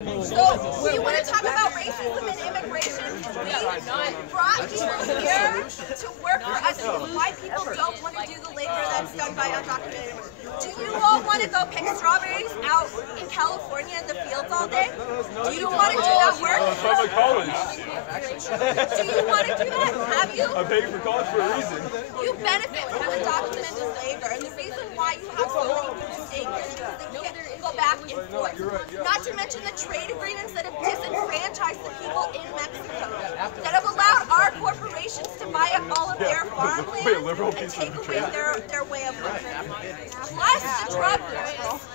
So, we want to talk about racism and immigration. We brought people here to work for us. White people don't want to do the labor that's done by undocumented immigrants. Do you all want to go pick strawberries out in California in the fields all day? Do you want to do that work? I'm at college. Do you want to do that? Have you? I'm paying for college for a reason. You benefit from undocumented labor, and the reason why you have so many people staying here is because they can't go back and forth. Not to mention the trade agreements that have disenfranchised the people in Mexico, that have allowed our corporations to buy up all of their farmland and take away their way of living. Plus the drug race.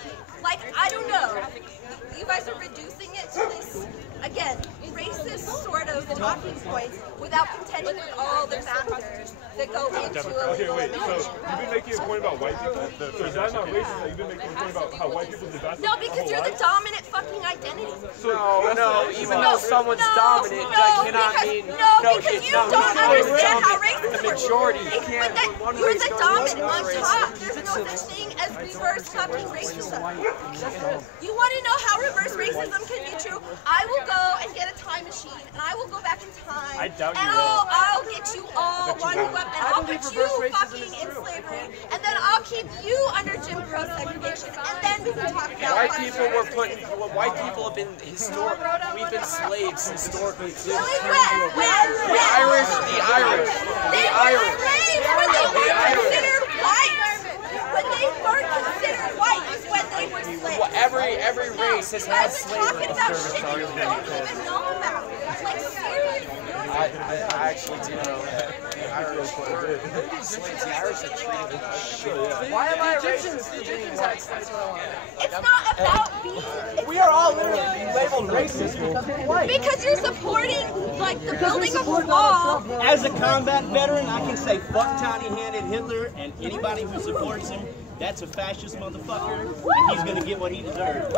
Like, I don't know. You guys are reducing it to this, again, racist sort of talking points without contending with all the factors that go into illegal immigration. So you've been making a point about white people. So is that not racist that you've been making a point about how white people divide? No, because you're the dominant fucking identity. No, even though someone's dominant, that cannot mean because you don't understand how racism works. Majority. You're the dominant on top. There's no such thing as reverse fucking racism. You want to know how reverse racism can be true? I will go and get a time machine, and I will go back in time. I doubt you will. I'll get you all one up, and I'll put you fucking in slavery, and then I'll keep you under Jim Crow segregation, and then we can talk about white people were put. White people have been we've been slaves historically too. Really? When? The Irish. They were slaves when they weren't considered white. When they weren't considered white is when they were slaves. Well, every race has had slavery. Talking about shit you don't even know about. Like, seriously. I actually do know that. The Irish were slaves. The Irish are treated like shit. Why am I racist? It's not about being. We are all literally labeled racist because we're white. Because you're supporting, like, the building of a wall. As a combat veteran, I can say fuck tiny-handed Hitler, and anybody who supports him, that's a fascist motherfucker, and he's gonna get what he deserves.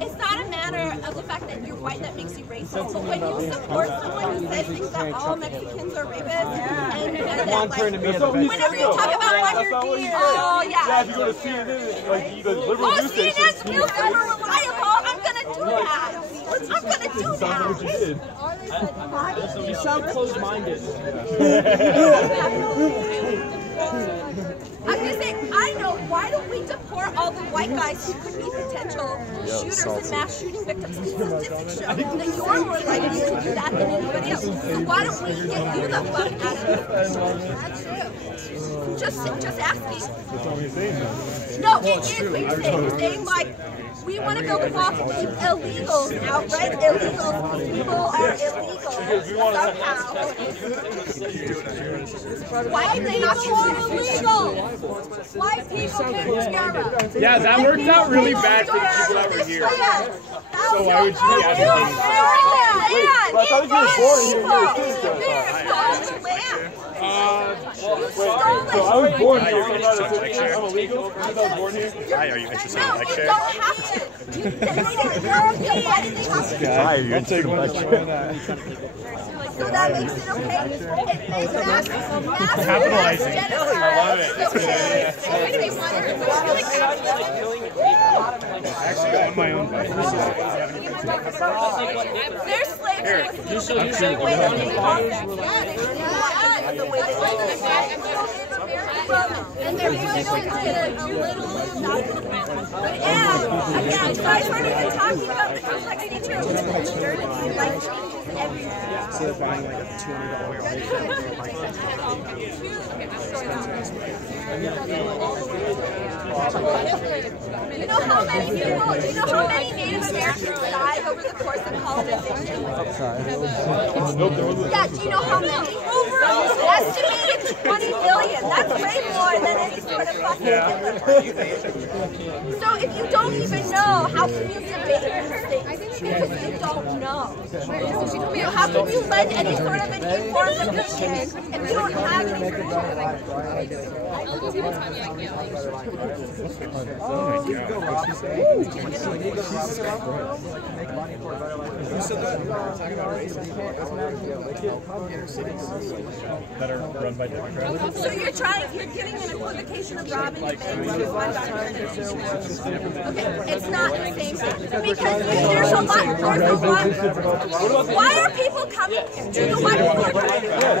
It's not a matter of the fact that you're white that makes you racist, but when you support someone who says things that all Mexicans are rapists, and whenever you talk about like your dear, oh yeah. Yeah, if you go to CNN, like the liberal news station. CNN's news are reliable. I'm gonna do that. I'm gonna do that. You sound closed-minded. I'm gonna say, I know, why don't we deport all the white guys who could be potential shooters and mass shooting victims? Statistics show that you're more likely to do that than anybody else. So why don't we get you the fuck out of here? Just asking. No, it is what you're saying. You're saying, like, we want to build a wall to keep illegals out, right? Illegals. People are illegal somehow. White people are illegal. White people can together. Yeah, that worked out really bad for the people that were here. So why would you be advocating for that? Wait, I thought you were born here. So I was born here. I'm illegal because I was born here. Hi, are you interested in No, lecture? you don't have to. Why did they have to? Hi, are you interested in lecture? So that makes it okay. It's massive Capitalizing. genocide. I love it. It's okay. Actually, I own my own bike. Their slavery was the way that they the way they and they're considered a little but again, so I started talking about the complexity too. Modernity, like, changes everything. So they're buying like a $200 You know how many Native Americans died over the course of colonization? Yeah, do you know how many? Estimated 20 billion. That's way more than any sort of fucking So if you don't even know, how can you debate these things? Because you don't don't know. You have to be led any sort of an informed opinion if you don't have any sort that are run by Democrats. So you're giving an equivocation of robbing the bank. Okay, it's not the same thing. Because there's a lot. Why are people coming here? Do you know why people are coming here?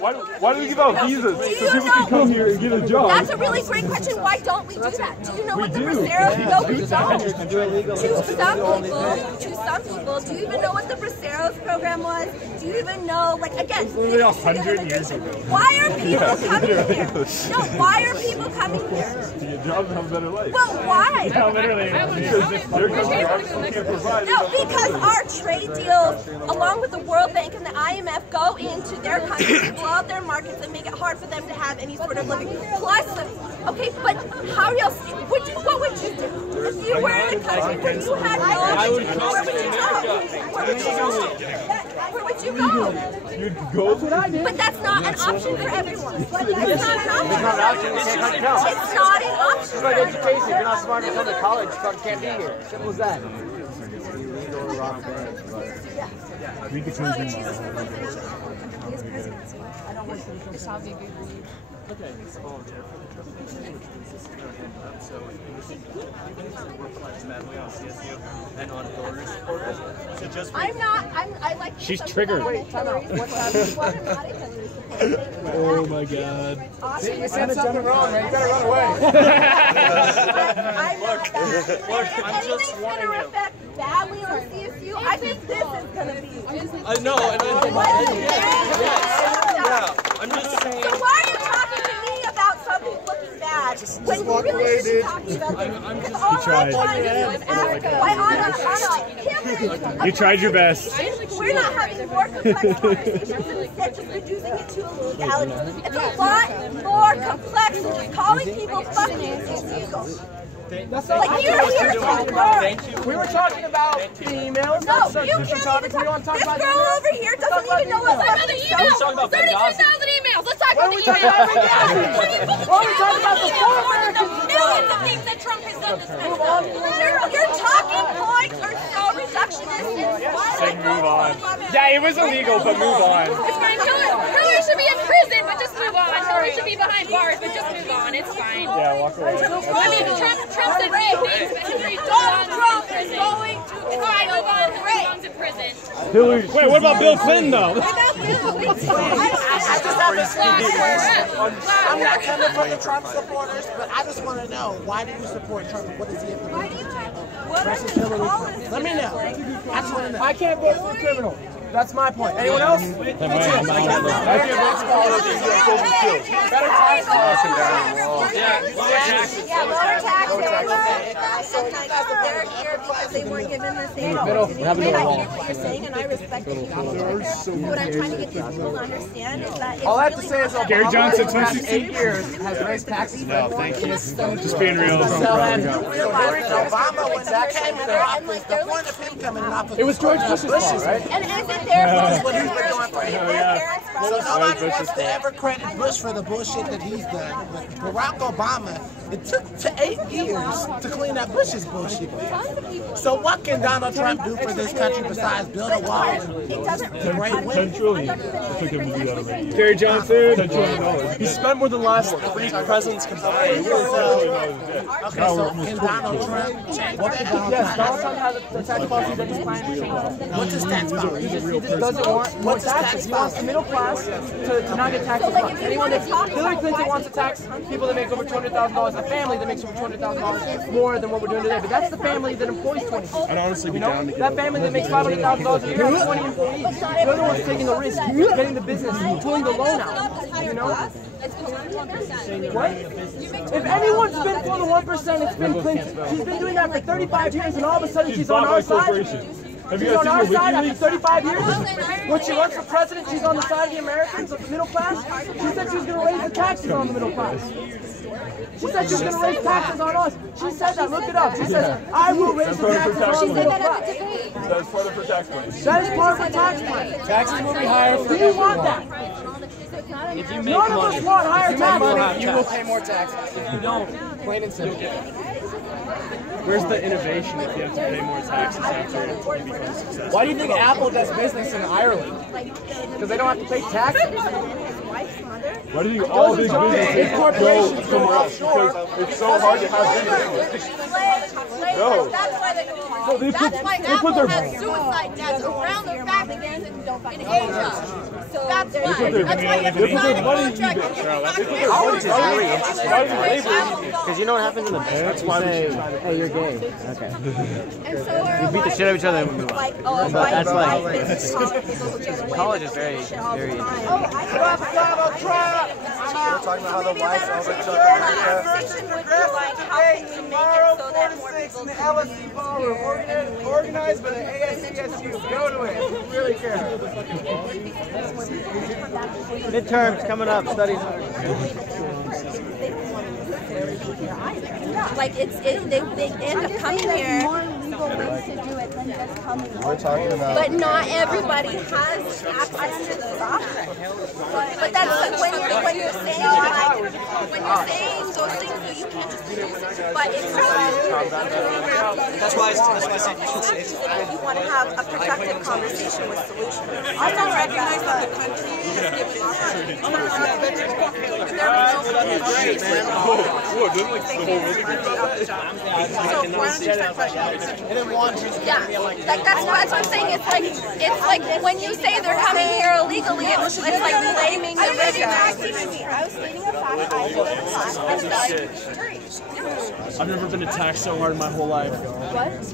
Why do we give out visas so people can come here and get a job? That's a really great question. Why don't we do that? Do you know what the Bracero? No, we don't. To some people, do you even know what the Braceros program was? Do you even know, like, again, literally 100 years ago. Why are people coming here? No, why are people coming here? To get jobs and have a better life. Well, why? Yeah, literally. Because if their country can't provide. No, because our trade deals, along with the World Bank and the IMF, go into their countries, blow out their markets, and make it hard for them to have any sort of living. Plus, okay, but how else? What would you do if you were in a country where you had no? Where would you go? Where would you go? You'd go to that? But that's not an option for everyone. That's not an option. It's not an option. It's like education. If you're not smart enough to come to college, you can't be here. Simple as that. We could change them. I like. She's triggered. Oh my God. You said something wrong, man. You gotta run away. I'm not that. If anything's going to affect badly on CSU, I think this is going to be. I know, and I'm just saying. So why are you talking to me about something looking bad when you really should be talking about this? Because all I'm trying to do is ask why on a campaign. You tried your best. We're not having more complex conversations and instead just reducing it to illegality. It's a lot more complex than just calling people fucking illegal. Like you're here to learn. We were talking about the emails. No, you can't even talk. This girl over here doesn't even know what's on the emails. 32,000 emails. Let's talk about the emails. Well, we talked about the four Americans. Millions of things that Trump has done this week. Your talking points are so reductionist. Move on. Yeah, it was illegal, but move on. It's fine. Hillary should be in prison, but just move on. Hillary should be behind bars, but just move on. It's fine. Yeah, walk away. I mean, Trump said great things, but Hillary Donald Trump is going to try to move on to prison. Hillary. Wait, what about Bill Clinton though? I just have a question. I'm not coming from the Trump supporters, but I just want to know, why do you support Trump? What does he have to do versus Hillary? Let me know. I just want to know. I can't vote for a criminal. That's my point. Anyone else? Me too. Lower taxes. They're here because they weren't given the same opportunity. And I hear what you're saying, and I respect that you do it. What I'm trying to get these people to understand is that all I have to say is Gary Johnson, the last 8 years has raised taxes. No, thank you. Just being real. Obama, when that came in office, the point of him coming in office, it was George Bush's fault, right? And is it their fault? What he's been doing for him. So nobody wants to ever credit Bush for the bullshit that he's done. But Barack Obama, it took 8 years to clean up Bush's bullshit. So what can Donald Trump do for this country besides build a wall and $10 trillion. It took him to do that already. Gary Johnson. $10 trillion. He spent more than the last 3 presidents combined. Okay, so can Donald Trump change that? Yes, Donald Trump has the tax policy that he's planning to change. What's his tax policy? He just doesn't want more taxes. He wants the middle class to not get taxed as much. Hillary Clinton wants to tax people that make over $200,000, a family that makes over $200,000 more than what we're doing today. But that's the family that employs 20. I'd honestly be down to That family that makes $500,000 a year has 20 employees. They're the ones taking the risk, getting the business, pulling the loan out. You know? What? If anyone's been for the 1%, it's been Clinton. She's been doing that for 35 years, and all of a sudden she's on our side. Have She's you on guys our seen side the after 35 years. When she runs for president, she's on the side of the Americans, of the middle class. She said she was going to raise the taxes on the middle class. She said she was going to raise taxes on us. She said that. Look it up. She says, I will raise the taxes on the middle class. That is part of her tax plan. That is part of her tax plan. Taxes will be higher for Do you want that? If you make None of money, us want higher taxes. you will pay more taxes. if you don't, Plain and simple. Where's the innovation if you have to pay more taxes after you become successful? Why do you think Apple does business in Ireland? Because they don't have to pay taxes. Why do you think all big businesses Big go corporations go somewhere else? offshore. Because it's so hard to have business. No. That's why they go No, they put, That's why they put Apple their has suicide deaths around their factories in Asia. That's why. money in Contract eBay. and Because you know what happens in the parents? You say, hey, you're gay. Okay. We beat the shit out of each other and we move on. But that's like, college is very, very interesting. We're talking about how the whites overtook Tomorrow, 4 to 6 in the LSE ballroom. Organized by the ASCSU. Go to it. Really care. Midterms coming up, studies hard. Like they end up coming here. We're talking about. But not everybody has access to those options. But that's like when you're saying those things, so you can't just do it. But it's That's why I said you want to have a productive conversation with solutions. I don't recognize that the country is giving that's what I'm saying. It's like when you say they're coming here illegally, it's like blaming the rich guys. I was stating a fact. I've never been attacked so hard in my whole life. What?